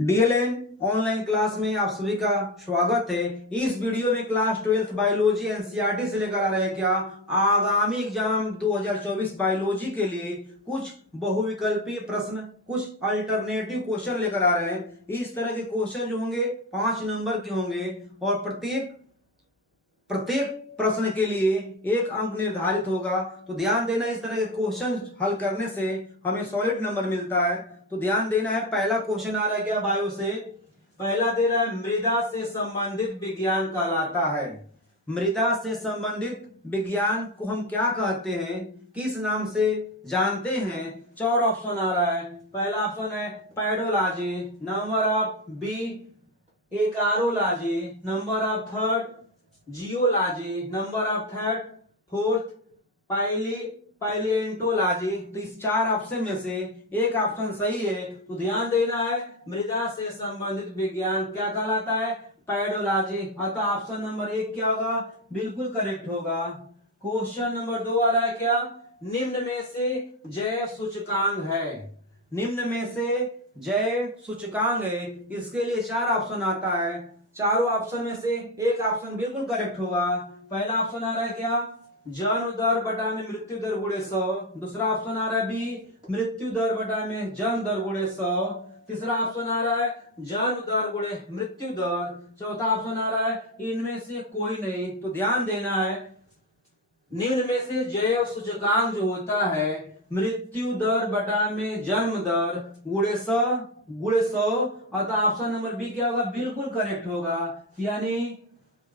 DLN online class में आप सभी का स्वागत है। इस वीडियो में क्लास 12th बायोलॉजी एनसीईआरटी से लेकर आ रहे हैं क्या आगामी एग्जाम 2024 बायोलॉजी के लिए कुछ बहुविकल्पीय प्रश्न, कुछ अल्टरनेटिव क्वेश्चन लेकर आ रहे हैं। इस तरह के क्वेश्चन जो होंगे 5 नंबर के होंगे और प्रत्येक प्रश्न के लिए 1 अंक निर्धारित होगा। तो ध्यान देना, इस तरह के क्वेश्चन हल करने से हमें सॉलिड नंबर मिलता है। तो ध्यान देना है। पहला क्वेश्चन आ रहा है क्या बायो से, पहला दे रहा है मृदा से संबंधित विज्ञान कहलाता है। मृदा से संबंधित विज्ञान को हम क्या कहते हैं, किस नाम से जानते हैं? 4 ऑप्शन आ रहा है। पहला ऑप्शन है pedology, number of B acarology, number of third geology, number of third fourth palaeontology. तो इस 4 ऑप्शन में से एक ऑप्शन सही है। तो ध्यान देना है, मृदा से संबंधित विज्ञान क्या कहलाता है? पैडोलॉजी। अतः ऑप्शन नंबर 1 क्या होगा? बिल्कुल करेक्ट होगा। क्वेश्चन नंबर 2 आ रहा है क्या, निम्न में से जैव सूचकांक है। निम्न में से जैव सूचकांक है, इसके लिए 4 ऑप्शन आता है। चारों ऑप्शन में से एक ऑप्शन बिल्कुल करेक्ट होगा। पहला ऑप्शन आ रहा है क्या, जन्म दर बटा में मृत्यु दर गुणे 100। दूसरा ऑप्शन आ रहा है बी, मृत्यु दर बटा में जन्म दर गुणे 100। तीसरा ऑप्शन आ रहा है जन्म दर गुणे मृत्यु दर। चौथा ऑप्शन आ रहा है इनमें से कोई नहीं। तो ध्यान देना है, निम्न में से जैव सूचकांक जो होता है मृत्यु दर बटा में जन्म दर गुणे 100। अतः ऑप्शन नंबर बी क्या होगा? बिल्कुल करेक्ट होगा। यानी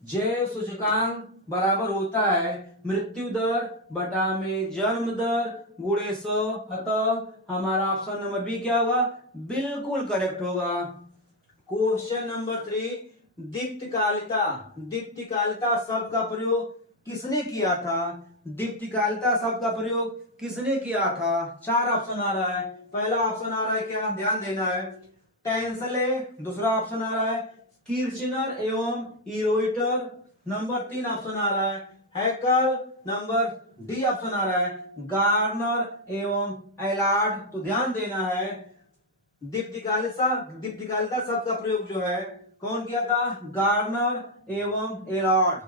जैव सूचकांक बराबर होता है मृत्यु दर बटा में जन्म दर गुणे 100। अतः हमारा ऑप्शन नंबर बी क्या होगा? बिल्कुल करेक्ट होगा। Question number 3, दीप्तिकालिता। दीप्तिकालिता शब्द का प्रयोग किसने किया था? दीप्तिकालिता शब्द का प्रयोग किसने किया था? 4 ऑप्शन आ रहा है। पहला ऑप्शन आ रहा है क्या, ध्यान देना है, टेंसले। दूसरा ऑप्शन आ रहा है किर्चनर एवं इरोइटर। नंबर 3 ऑप्शन आ रहा है हैकल। नंबर डी ऑप्शन आ रहा है गार्नर एवं एलार्ड। तो ध्यान देना है, दीप्तिकालिता शब्द का प्रयोग जो है कौन किया था? गार्नर एवं एलार्ड।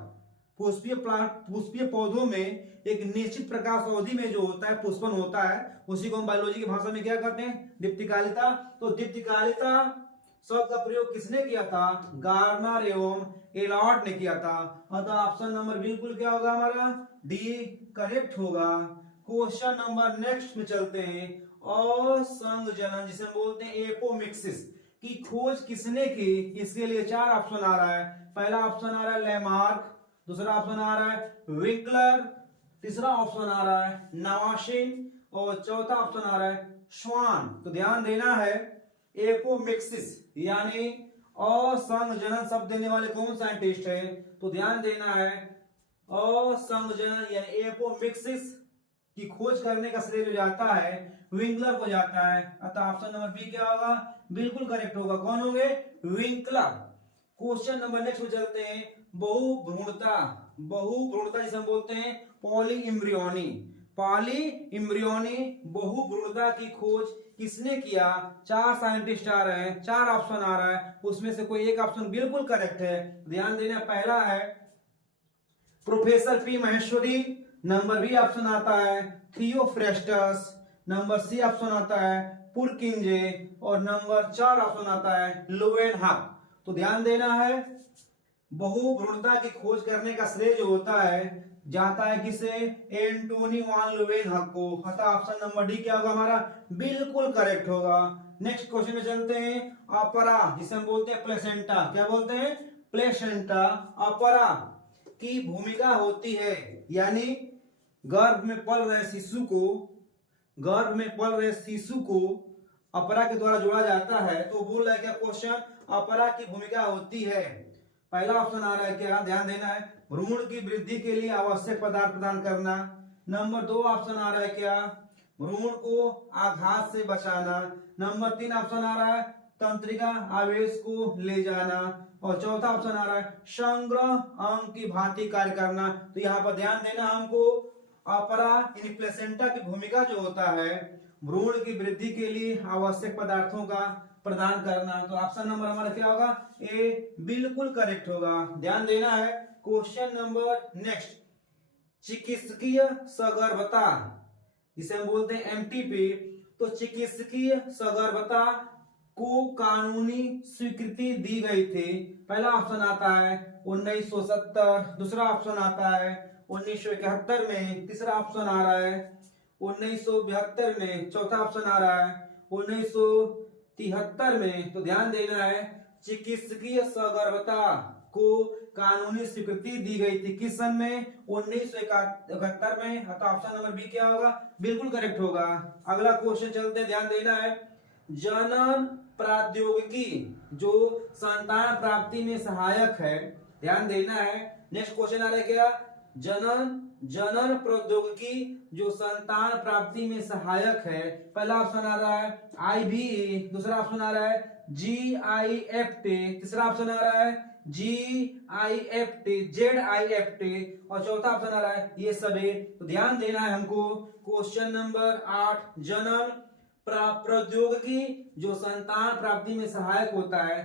पुष्पीय पौधों में एक निश्चित प्रकाश अवधि में जो होता है पुष्पन होता है, उसी को हम बायोलॉजी की भाषा में क्या कहते हैं? दीप्तिकालिता। तो दीप्तिकालिता शब्द का प्रयोग किसने किया था? गार्नर एवं एलार्ड ने किया था। अतः ऑप्शन नंबर बिल्कुल क्या होगा हमारा? डी करेक्ट होगा। क्वेश्चन नंबर नेक्स्ट में चलते हैं। असंगजनन जिसे हम बोलते हैं एपोमिक्सिस की खोज किसने की? इसके लिए 4 ऑप्शन आ रहा है। पहला ऑप्शन आ रहा है लेमार्क, दूसरा ऑप्शन आ रहा है विंकलर, तीसरा ऑप्शन आ रहा है नवाशिन और चौथा ऑप्शन आ रहा है श्वान। तो ध्यान देना है, एपोमिक्सिस यानी असंगजनन शब्द देने वाले कौन साइंटिस्ट है? तो ध्यान देना है, असंगजनन यानी एपोमिक्सिस की खोज करने का श्रेय जो जाता है विंकलर को जाता है। अतः ऑप्शन नंबर बी क्या होगा? बिल्कुल करेक्ट होगा। कौन होंगे? विंकलर। क्वेश्चन नंबर नेक्स्ट में चलते हैं। बहुभ्रूणता जिसे हम बोलते हैं पॉलीइम्ब्रियोनी। बहुभ्रूणता की खोज किसने किया? 4 साइंटिस्ट आ रहे हैं, 4 ऑप्शन आ रहा है, उसमें से कोई एक ऑप्शन बिल्कुल करेक्ट है। ध्यान देना, पहला है professor P Maheshwari, number B option आता है थियोफ्रेस्टस, नंबर सी ऑप्शन आता है पुरकिंजे और नंबर 4 ऑप्शन आता है लोवेनहॉक। तो ध्यान देना है, बहुभ्रूणता की खोज करने का श्रेय जो होता है जाता है किसे? एंटोनी वान लोवेनहॉक को। अतः ऑप्शन नंबर डी क्या होगा हमारा? बिल्कुल करेक्ट होगा। नेक्स्ट क्वेश्चन में चलते हैं। अपरा जिसे हम बोलते हैं प्लेसेंटा, क्या बोलते हैं? प्लेसेंटा। अपरा की भूमिका होती है, यानी गर्भ में पल रहे शिशु को अपरा के द्वारा जोड़ा जाता है। तो बोल रहा है क्या क्वेश्चन, अपरा की भूमिका होती है? पहला ऑप्शन आ रहा है क्या, ध्यान देना है, भ्रूण की वृद्धि के लिए आवश्यक पदार्थ प्रदान करना। नंबर 2 ऑप्शन आ रहा है क्या, भ्रूण को आघात से बचाना। नंबर 3 ऑप्शन आ रहा है तंत्रिका आवेश को ले जाना और चौथा ऑप्शन आ रहा है संग्रह अंग की भांति कार्य करना। तो यहाँ पर ध्यान देना हमको, अपरा यानी प्लेसेंटा की भूमिका जो होता है भ्रूण की वृद्धि के लिए आवश्यक पदार्थों का प्रदान करना। तो ऑप्शन नंबर हमारा क्या होगा, ए बिल्कुल करेक्ट होगा। ध्यान देना है। क्वेश्चन नंबर नेक्स्ट, चिकित्सकीय सगर्भता जिसे हम बोलते हैं एमटीपी, तो चिकित्सकीय सगर्भता को कानूनी स्वीकृति दी गई थी। पहला ऑप्शन आता है 1970, दूसरा ऑप्शन आता है 1971 में, तीसरा ऑप्शन आ रहा है 1972 में, चौथा ऑप्शन आ रहा है 1973 में। तो ध्यान देना है, चिकित्सकीय सगर्भता को कानूनी स्वीकृति दी गई थी किस सन में, 1971 में। तो ऑप्शन नंबर बी क्या होगा, बिल्कुल करेक्ट होगा। अगला क्वेश्चन चलते हैं, ध्यान देना है। जनन प्रौद्योगिकी जो संतान प्राप्ति में सहायक है, ध्यान देना है। नेक्स्ट क्वेश्चन आ रहा है क्या, जनन प्रौद्योगिकी जो संतान प्राप्ति में सहायक है। पहला ऑप्शन आ रहा है IVE, दूसरा ऑप्शन आ रहा है GIFT, तीसरा ऑप्शन आ रहा है GIFT, ZIFT और चौथा ऑप्शन आ रहा है ये सभी। तो ध्यान देना है हमको। क्वेश्चन नंबर 8, जनन प्रौद्योगिकी जो संतान प्राप्ति में सहायक होता है,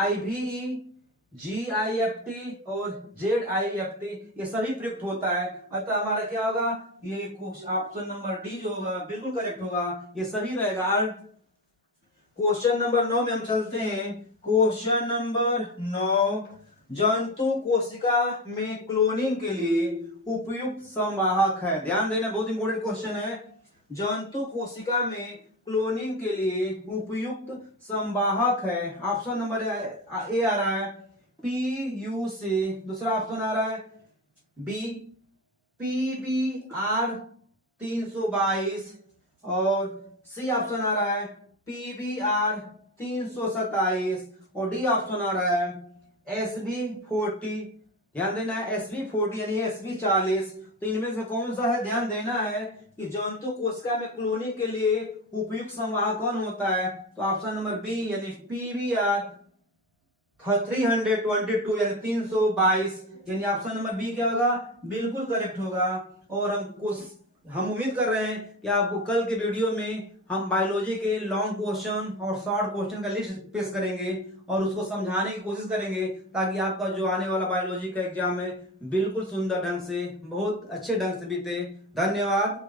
IVE, GIFT और ZIFT ये सभी प्रयुक्त होता है। अतः हमारा क्या होगा, ये ऑप्शन नंबर डी जो होगा बिल्कुल करेक्ट होगा, ये सभी रहेगा। क्वेश्चन नंबर 9 में हम चलते हैं। क्वेश्चन नंबर 9, जंतु कोशिका में क्लोनिंग के लिए उपयुक्त संवाहक है। ध्यान देना, बहुत इंपॉर्टेंट क्वेश्चन है। जंतु कोशिका में क्लोनिंग के लिए उपयुक्त संवाहक है। ऑप्शन नंबर ए आ रहा है PUC, दूसरा ऑप्शन आ रहा है बी PBR 322 और सी ऑप्शन आ रहा है PBR 327 और डी ऑप्शन आ रहा है SB40। ध्यान देना है, SB40 यानी SB40। तो इनमें से कौन सा है, ध्यान देना है कि जंतु कोशिका में क्लोनिंग के लिए उपयुक्त संवाहक कौन होता है। तो ऑप्शन नंबर बी यानी PBR 322 यानी 322 यानी ऑप्शन नंबर बी क्या होगा, बिल्कुल करेक्ट होगा। और हम उम्मीद कर रहे हैं कि आपको कल के वीडियो में हम बायोलॉजी के लॉन्ग क्वेश्चन और शॉर्ट क्वेश्चन का लिस्ट पेश करेंगे और उसको समझाने की कोशिश करेंगे, ताकि आपका जो आने वाला बायोलॉजी का एग्जाम है बिल्कुल सुंदर ढंग से, बहुत अच्छे ढंग से बीते। धन्यवाद।